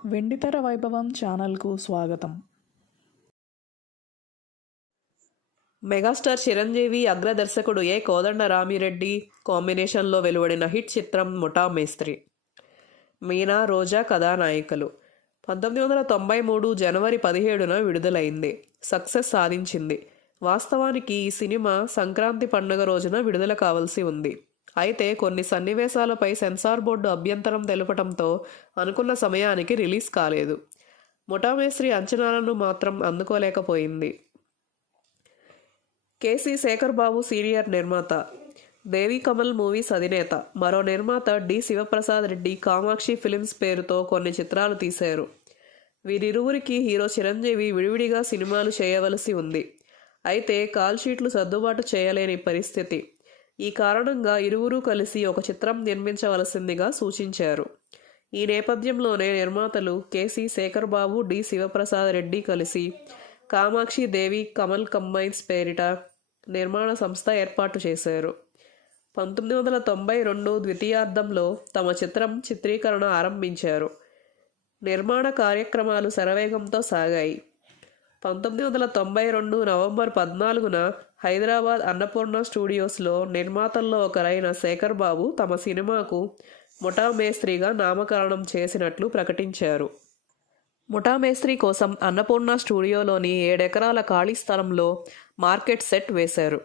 వెండితెర వైభవం ఛానల్కు స్వాగతం. మెగాస్టార్ చిరంజీవి అగ్రదర్శకుడు ఏ కోదండరామిరెడ్డి కాంబినేషన్లో వెలువడిన హిట్ చిత్రం ముఠా మేస్త్రి. మీనా, రోజా కథానాయికలు. 1993 జనవరి 17న విడుదలైంది. సక్సెస్ సాధించింది. వాస్తవానికి ఈ సినిమా సంక్రాంతి పండుగ రోజున విడుదల కావాల్సి ఉంది. అయితే కొన్ని సన్నివేశాలపై సెన్సార్ బోర్డు అభ్యంతరం తెలపడంతో అనుకున్న సమయానికి రిలీజ్ కాలేదు. ముఠా మేస్త్రి అంచనాలను మాత్రం అందుకోలేకపోయింది. కేసీ శేఖర్ బాబు సీనియర్ నిర్మాత, దేవి కమల్ మూవీస్ అధినేత, మరో నిర్మాత డి శివప్రసాద్ రెడ్డి కామాక్షి ఫిలిమ్స్ పేరుతో కొన్ని చిత్రాలు తీశారు. వీరిరువురికి హీరో చిరంజీవి విడివిడిగా సినిమాలు చేయవలసి ఉంది. అయితే కాల్ షీట్లు సర్దుబాటు చేయలేని పరిస్థితి. ఈ కారణంగా ఇరువురూ కలిసి ఒక చిత్రం నిర్మించవలసిందిగా సూచించారు. ఈ నేపథ్యంలోనే నిర్మాతలు కేసీ శేఖర్ బాబు, డి శివప్రసాద్ రెడ్డి కలిసి కామాక్షి దేవి కమల్ కంబైన్స్ పేరిట నిర్మాణ సంస్థ ఏర్పాటు చేశారు. 1992 ద్వితీయార్థంలో తమ చిత్రం చిత్రీకరణ ఆరంభించారు. నిర్మాణ కార్యక్రమాలు శరవేగంతో సాగాయి. 1992 నవంబర్ 14న హైదరాబాద్ అన్నపూర్ణ స్టూడియోస్లో నిర్మాతల్లో ఒకరైన శేఖర్ బాబు తమ సినిమాకు ముఠా మేస్త్రిగా నామకరణం చేసినట్లు ప్రకటించారు. ముఠా మేస్త్రి కోసం అన్నపూర్ణ స్టూడియోలోని 7 ఎకరాల ఖాళీ స్థలంలో మార్కెట్ సెట్ వేశారు.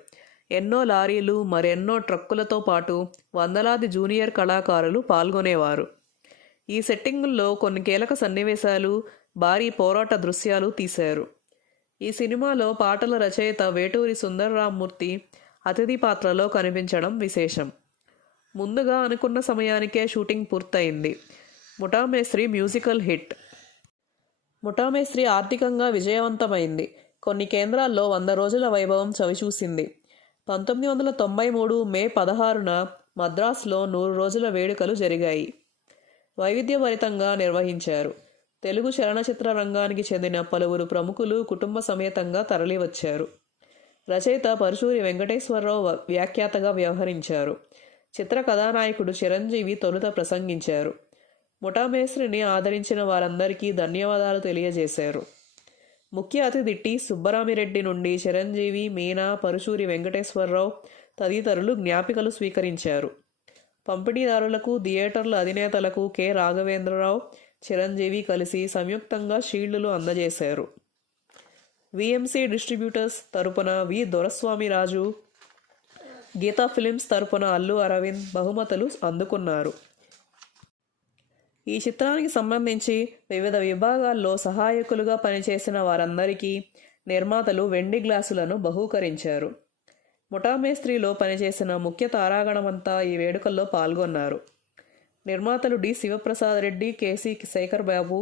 ఎన్నో లారీలు, మరెన్నో ట్రక్కులతో పాటు వందలాది జూనియర్ కళాకారులు పాల్గొనేవారు. ఈ సెట్టింగుల్లో కొన్ని కీలక సన్నివేశాలు, భారీ పోరాట దృశ్యాలు తీశారు. ఈ సినిమాలో పాటల రచయిత వేటూరి సుందరరామ్మూర్తి అతిథి పాత్రలో కనిపించడం విశేషం. ముందుగా అనుకున్న సమయానికే షూటింగ్ పూర్తయింది. ముఠా మేస్త్రి మ్యూజికల్ హిట్. ముఠా మేస్త్రి ఆర్థికంగా విజయవంతమైంది. కొన్ని కేంద్రాల్లో 100 రోజుల వైభవం చవిచూసింది. 1993 మే 16న మద్రాసులో 100 రోజుల వేడుకలు జరిగాయి. వైవిధ్యభరితంగా నిర్వహించారు. తెలుగు చలనచిత్ర రంగానికి చెందిన పలువురు ప్రముఖులు కుటుంబ సమేతంగా తరలివచ్చారు. రచయిత పరుచూరి వెంకటేశ్వరరావు వ్యాఖ్యాతగా వ్యవహరించారు. చిత్ర కథానాయకుడు చిరంజీవి తొలుత ప్రసంగించారు. ముఠా మేస్త్రిని ఆదరించిన వారందరికీ ధన్యవాదాలు తెలియజేశారు. ముఖ్య అతిథి టి సుబ్బరామిరెడ్డి నుండి చిరంజీవి, మీనా, పరుచూరి వెంకటేశ్వరరావు తదితరులు జ్ఞాపికలు స్వీకరించారు. పంపిణీదారులకు, థియేటర్ల అధినేతలకు కె రాఘవేంద్రరావు, చిరంజీవి కలిసి సంయుక్తంగా షీల్డులు అందజేశారు. విఎంసి డిస్ట్రిబ్యూటర్స్ తరపున వి దొరస్వామిరాజు, గీతా ఫిలిమ్స్ తరపున అల్లు అరవింద్ బహుమతులు అందుకున్నారు. ఈ చిత్రానికి సంబంధించి వివిధ విభాగాల్లో సహాయకులుగా పనిచేసిన వారందరికీ నిర్మాతలు వెండి గ్లాసులను బహూకరించారు. ముఠా మేస్త్రిలో పనిచేసిన ముఖ్య తారాగణమంతా ఈ వేడుకల్లో పాల్గొన్నారు. నిర్మాతలు డి శివప్రసాద్ రెడ్డి, కేసీ శేఖర్ బాబు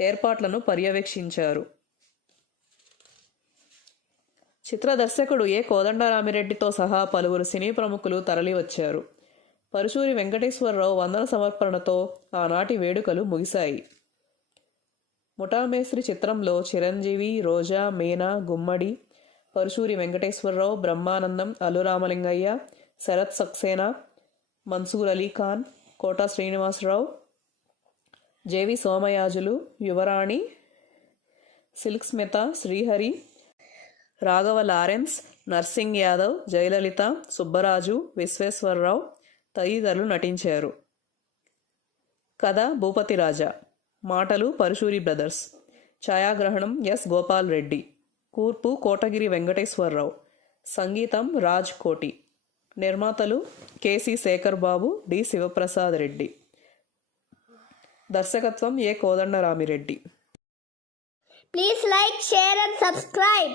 ఏర్పాట్లను పర్యవేక్షించారు. చిత్ర దర్శకుడు ఏ కోదండరామిరెడ్డితో సహా పలువురు సినీ ప్రముఖులు తరలివచ్చారు. పరుచూరి వెంకటేశ్వరరావు వందన సమర్పణతో ఆనాటి వేడుకలు ముగిశాయి. ముఠా మేస్త్రి చిత్రంలో Chiranjeevi, Roja, Meena, Gummadi, Paruchuri Venkateswara Rao, Brahmanandam, Allu Ramalingaiah, Sarath Saxena, Mansoor Ali Khan, Kota Srinivasa Rao, J V Somayajulu, Yuvarani, Silk Smitha, Srihari, Raghava Lawrence, Narsing Yadav, Jayalalitha, Subbaraju, Visweswara Rao తదితరులు నటించారు. కథ భూపతి రాజా. మాటలు పరుచూరి బ్రదర్స్. ఛాయాగ్రహణం ఎస్ గోపాల్ రెడ్డి. కూర్పు కోటగిరి వెంకటేశ్వరరావు. సంగీతం రాజ్ కోటి. నిర్మాతలు కేసీ శేఖర్ బాబు, డి శివప్రసాద్ రెడ్డి. దర్శకత్వం A Kodandaramireddy. Please like, share and subscribe.